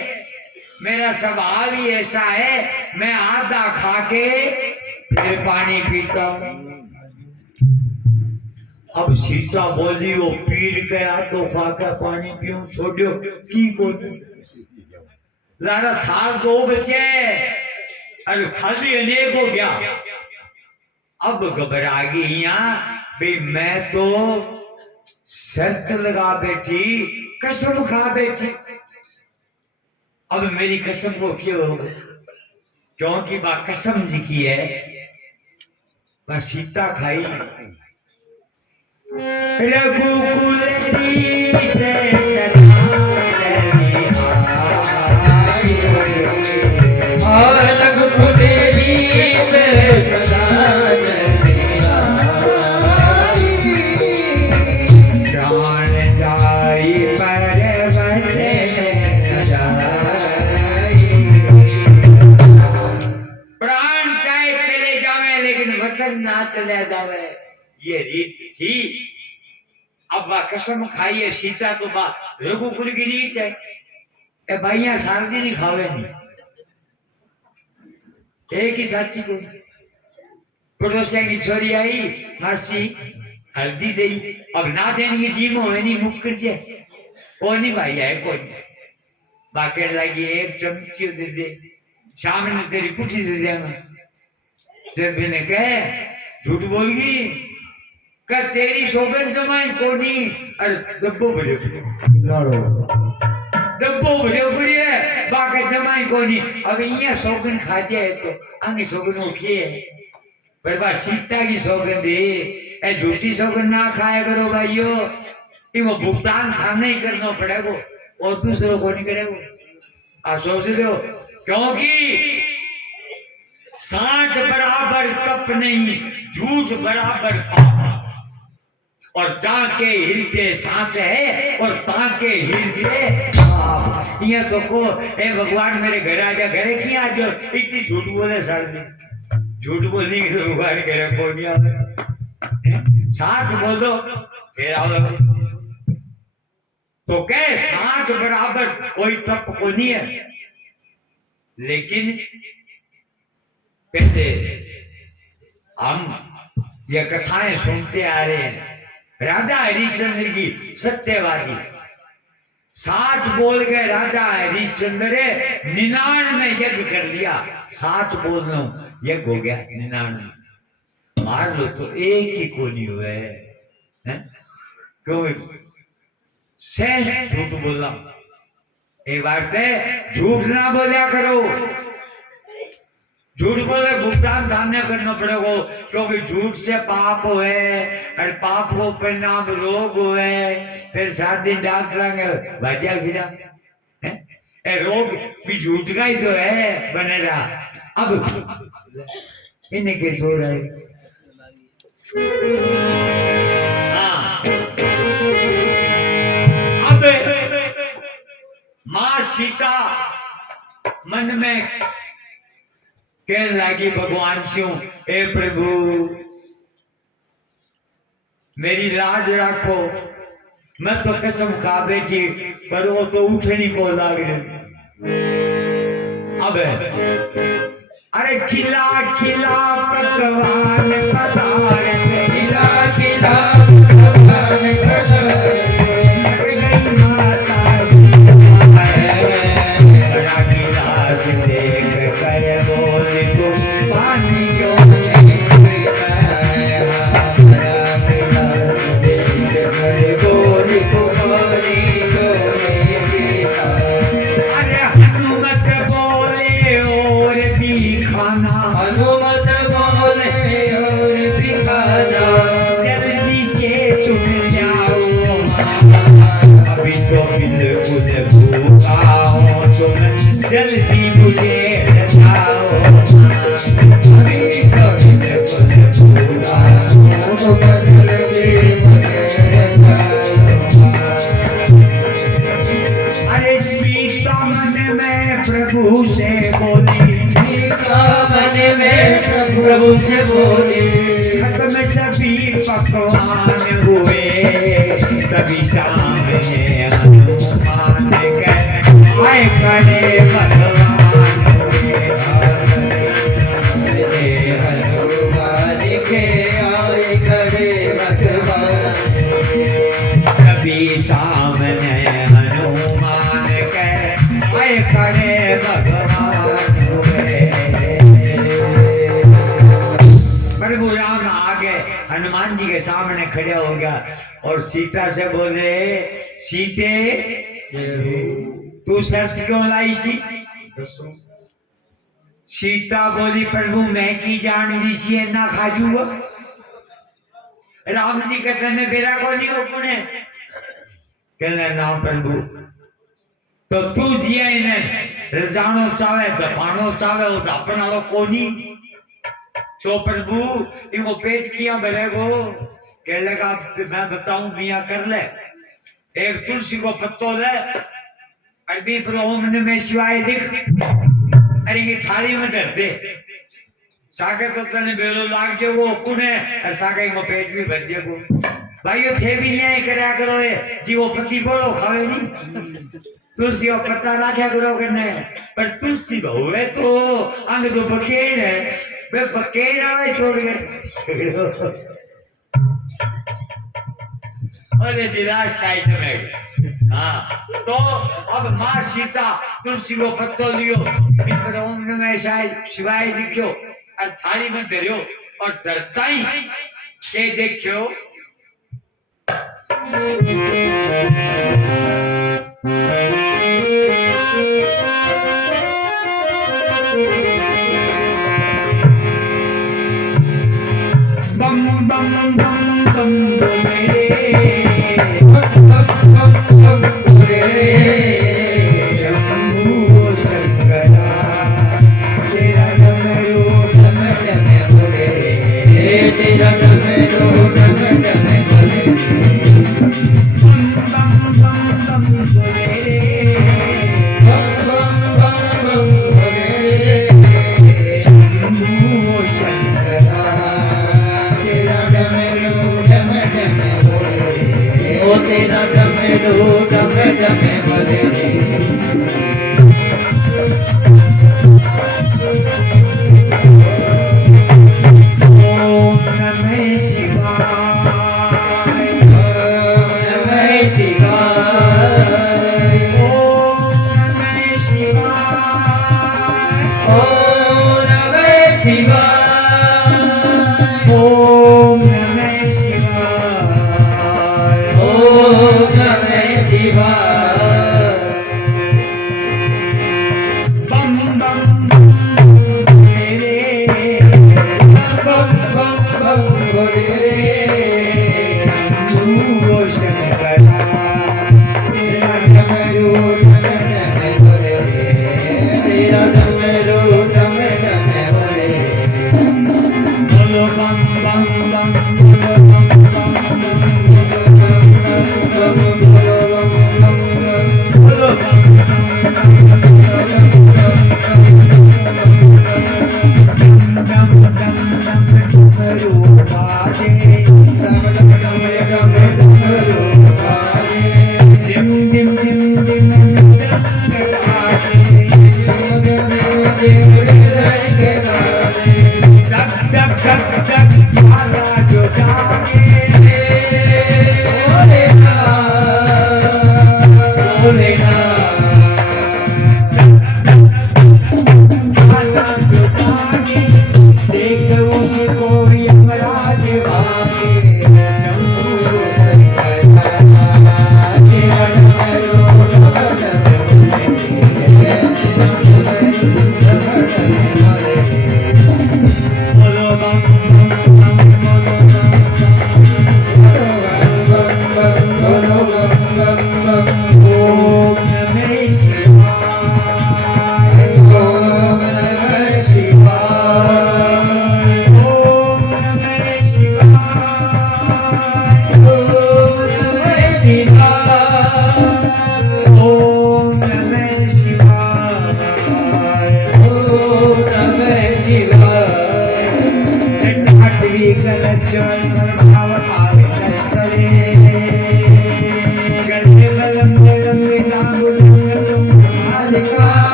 मेरा स्वभाव ही ऐसा है मैं आधा खा के फिर पानी पीता हूं अब सीता बोली वो पीर गया तो खाकर पानी पियो छोड़ो की को लारा थाल 2 बचे अरे खाली अनेक हो गया अब घबरा गई यहाँ भाई मैं तो शर्त लगा बैठी कसम खा बैठी अब मेरी कसम को क्यों होगा क्योंकि बा कसम जी की है वह सीता खाई रघुकुल ना चले जावे ये रीत थी अब वह कसम खाइए सीता तो बा रघुकुल की रीत है ए भाइया सारदी नहीं खावे नहीं एक ही साची को पड़ोसिया की छोरी आई मासी हल्दी दई अब ना देने की जीमो है नहीं मुक्कर जे कौन भाई है कौन बाकी लगी एक चमची दे दे शाम ने तेरी कुटी दे दिया जब ने कहे झूठ बोल गई कर तेरी सौगन जमाई कोनी अरे डब्बो भरे डब्बो भरे पड़ी है बाकी जमाई कोनी अब ये सौगन खा जाए तो आगे सौगन उठी है पर बात सीता की सौगन दे ए झूठी सौगन ना खाया करो भाइयों इनको भुगतान थाने ही करना पड़ेगा और दूसरों को नहीं करेगा आप सोच लो क्योंकि साँच बराबर तप नहीं झूठ बराबर पाप और जाके हृदय साँच है और ताके हृदय पाप ये तो को ए भगवान मेरे घर आ जा घरे की आ जो इतनी झूठ बोले सर झूठ बोलने की तो भगवान करे पोनिया में साँच बोलो फिर आओ तो क्या साँच बराबर कोई तप को नहीं है लेकिन कहते हम ये कथाएं सुनते आ रहे हैं राजा हरिश्चंद्र की सत्यवादी 7 बोल गए राजा हरिश्चंद्र 99 यज्ञ कर लिया 7 बोल लो यज्ञ हो गया 99 मार लो तो एक ही को नहीं हुआ है क्यों सहज झूठ बोला एक बात है झूठ ना बोला करो झूठ बोले भुगतान धान्य करना पड़ेगा क्योंकि झूठ से पाप हुए और पाप को परिणाम रोग हुए फिर 7 दिन डॉक्टर भाजा फिरा है रोग भी झूठ का ही तो है बनेगा अब इन्हीं के जोड़ है सीता मन में कहने लगी भगवान से, हे प्रभु मेरी लाज रखो, मैं तो कसम खा बैठी पर वो तो उठनी को लाग रही। अब अरे खिला खिला पकवान पधारे, खिला खिला पकवान पधारे, गई माता सीता बड़ा गिलास देख कर बोले तुम पानी क्यों नहीं पीता है, हमारा गिलास देख कर बोली तुम्हारी क्यों नहीं पीता। अरे हनुमत बोले और भी खाना, हनुमत बोले और भी खाना, जल्दी से तुम जाओ, अभी तो बिल्कुल भूखा हो तुम, जल्दी मुझे बचाओ, अभी तो बिल्कुल भूला हो, जल्दी मुझे बचाओ। अरे सीता मन में प्रभु से बोली, सीता मन में प्रभु से बोली, खत्म सभी पकवान हुए, तभी सामने हनुमान के आए खड़े भगवान हुए। मेरे हनुमान के आए खड़े भगवान, तभी सामने हनुमान के आए खड़े भगवान हुए। प्रभु राम आगे हनुमान जी के सामने खड़े हो गया और सीता से बोले, सीते तू शर्त क्यों लाई सी? सीता बोली, प्रभु मैं की जान दी सी ना खाजूगा। राम जी कहते ने बेरा को नहीं को कुने कहना ना प्रभु, तो तू जिया इन्हें रजानो चावे दपानो चावे वो दपन वालों कोनी, तो प्रभु इनको पेट किया भरेगो। कह लगा मैं बताऊं मियाँ कर ले, एक तुलसी को पत्तो ले, अरबी पर ओम नमः शिवाय दिख, अरे ये थाली में धर दे, सागर तो तने बेलो लाग जे वो कुने और सागर को पेट भी भर जे को। भाइयों थे भी न्याय करया करो ये जी, वो पति बोलो खावे नहीं, तुलसी और पत्ता राख्या करो करने, पर तुलसी होवे तो अंग तो बकेर है, वे बकेर आवे छोड़ कर अरे जिलाश टाइट में। हाँ तो अब माँ सीता तुलसी को पत्तो लियो, इधर ओम नमः शिवाय लिखियो और थाली में धरियो और धरता ही के देखियो बम बम बम बम मेरे शंभू शंकरा, तेरा डमरू डम डम बोले, तेरा डमरू डम डम बोले, बम बम बम बम मेरे बम बम बम बम बोले, शंभू शंकरा, तेरा डमरू डम डम बोले, ओ तेरा डमरू डम डम बोले। ओम नमः शिवाय, नमः शिवाय, ओम नमः शिवाय, ओम नमः शिवाय, ओम नमः शिवाय, ओम नमः शिवाय।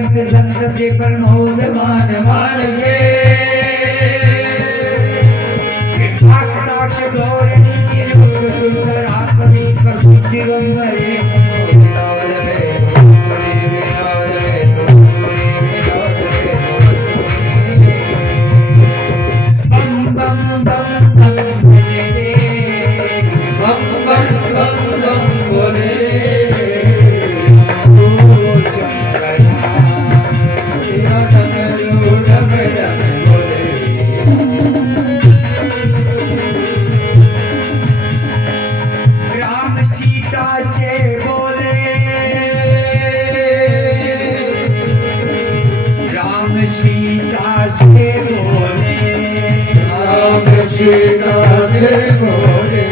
संत संतति प्रमोद मान मान से ताक ताक धोरणी रूप सुंदर आत्मी प्रसिद्धि गंभरे बम बम बम बम बोले बम बम बम बम बोले ओ शंकरा डमरू डम डम बोले राम सीता से बोले राम सीता से बोले राम सीता से बोले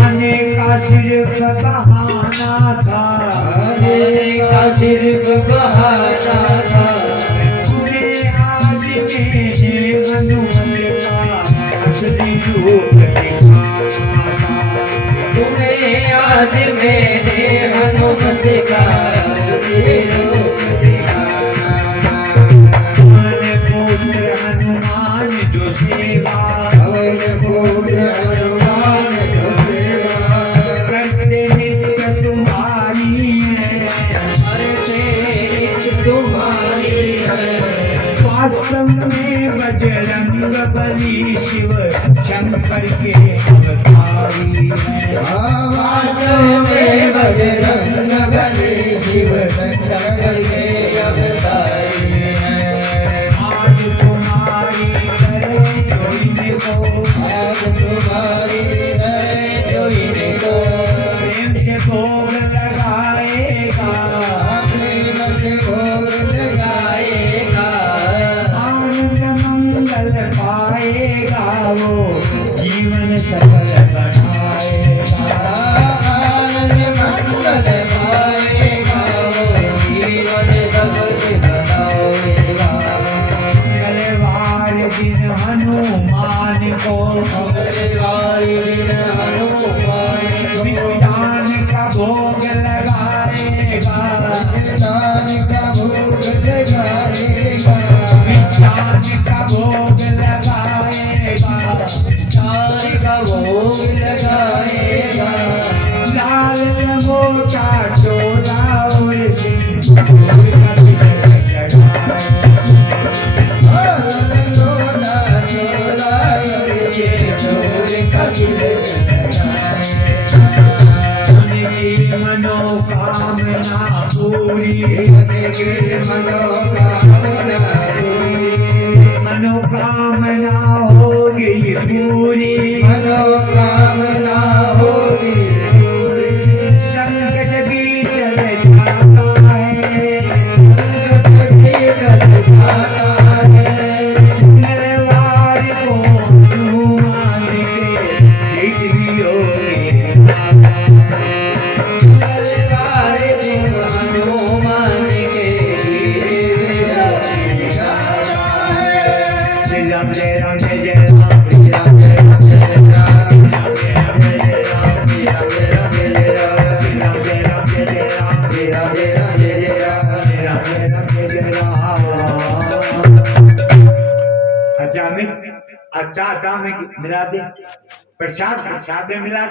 आने का सिर्फ बहाना था आने का सिर्फ बहाना था पूरे आज में हनुमत का असली रूप दिखाना था तुम्हें आज मैंने हनुमत का असली रूप दिखाना मन पुत्र हनुमान जो सेवा पवन पुत्र हनुमान जो सेवा करते नित्य तुम्हारी है करते नित्य तुम्हारी है वास्तव में बजरंग बली शिव शंकर के अवतारी है वास्तव में बजरंग बली शिव शंकर के अवतारी है आज तुम्हारी करे जोइने को आज तुम्हारी नरे जोइने को प्रेम से भोग लगाएगा प्रेम से भोग लगाएगा आनंद मंगल पाएगा वो जीवन सफल बनाएगा आनंद मंगल पाएगा वो जीवन सफल बनाएगा मंगलवार दिन हनुमान को मंगलवार दिन हनुमान को विज्ञान का भोग लगाएगा दान का भोग लगाएगा विज्ञान का भोग लगाएगा दान का भोग लगाएगा लाल लंगोटा चोला और सिंदूर का तिलक चढ़ाए लोला चोला से चोर का तिलक उनकी मनोकामना पूरी लगाए मनोकामना मनोकामना होगी पूरी मनोकामना होगी पूरी संकट भी चल जाता है मंगलवार को हनुमान के सिद्ध भी होगी श्री राम जय राम जय जय राम श्री राम जय राम जय जय राम श्री राम जय राम जय राम श्री राम जय राम जय राम श्री राम जय राम जय राम श्री राम जय राम जय जय राम अच्छा में अच्छा अच्छा में मिला दे प्रसाद प्रसाद में मिला